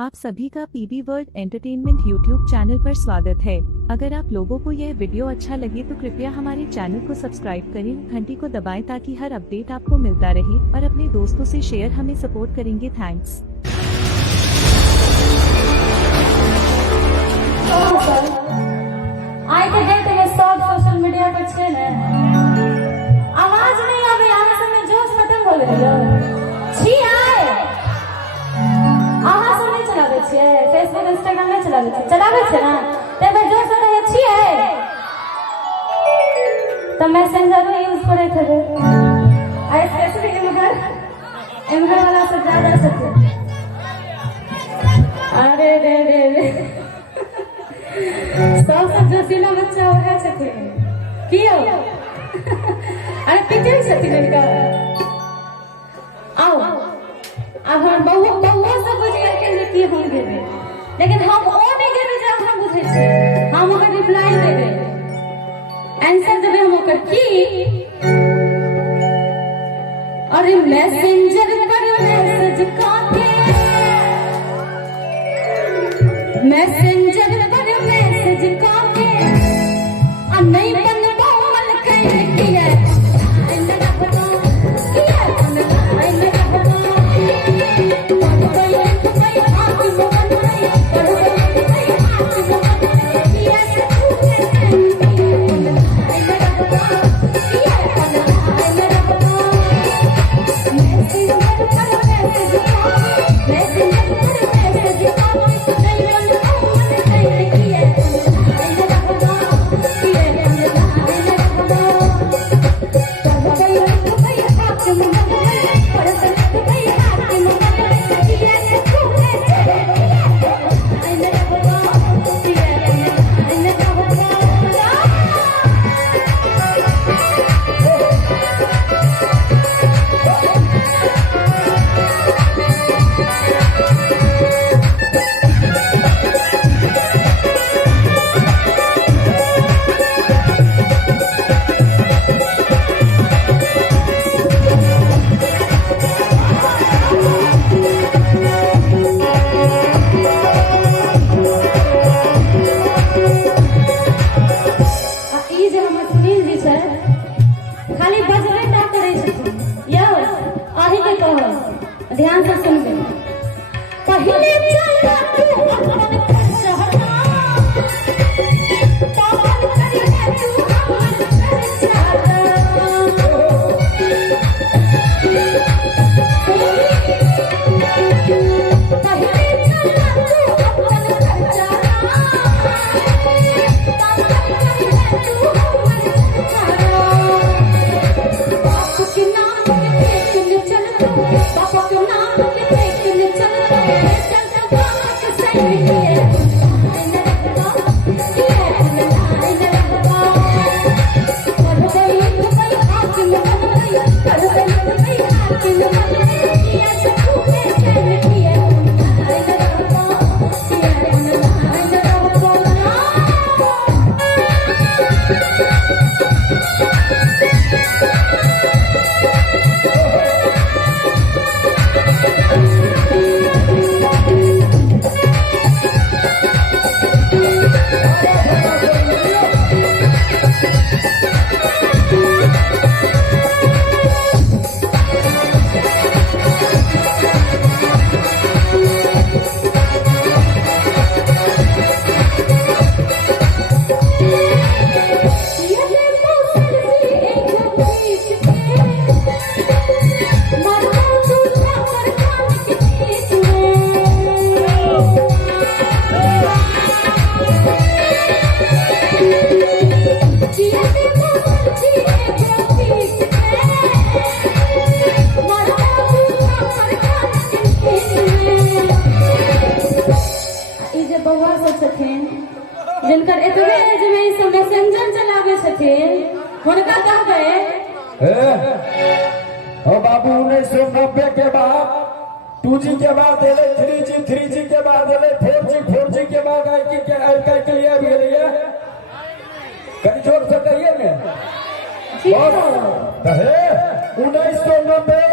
आप सभी का PB world entertainment YouTube channel पर स्वागत है। अगर आप लोगों को यह वीडियो अच्छा लगे तो कृपया हमारे चैनल को सब्सक्राइब करें, घंटी को दबाएं ताकि हर अपडेट आपको मिलता रहे और अपने दोस्तों से शेयर हमें सपोर्ट करेंगे। थैंक्स। आज के डेट में सब सोशल मीडिया पर छे ने आवाज नहीं आवे, आवे समय जोश खत्म हो गेलै छी आए आहा सब नहीं चलावे छे, फेसबुक इंस्टाग्राम नहीं चलावे छे, चलावे छे ना ते में जोश से कहै छी है तो मैसेंजर में यूज करे थे आई स्पेशली इमगर वाला से ज्यादा सके। अरे रे रे रे सबसे जोशीला बच्चा वह छथिन कियो अरे पिटे छथिन इनका आओ अब हम बहुत सब बुझिए के की हम देबे, लेकिन हम ओ नहीं देबे जे हम बुझै छी, हम ओकर रिप्लाई देबे, आंसर देबे हम ओकर की। अरे मैसेंजर पर मैसेज काटे, मैसेंजर पर मैसेज काटे आ नहीं बनबो मन कह किया इंदा बता किया इंदा बता ध्यान से सुनबे। पहले चला तू अपन शहरना पावन करिए तू हमर चाहता, पहले चला तू अपन चाहता पावन करिए तू हमर चाहता। बाप के नाम पे चल चल बाप के नाम पे चल चल चल बाप के सही किए जिनकर एतबे एज में ई सब मैसेंजर चलावे छथिन हुनका कहबे ओ बाबू 1990 के बाद 2G के बाद एले 3G के बाद एले 4G के बाद आई के लिए भी गेलिए कहीं जोर से कहिए ने 1990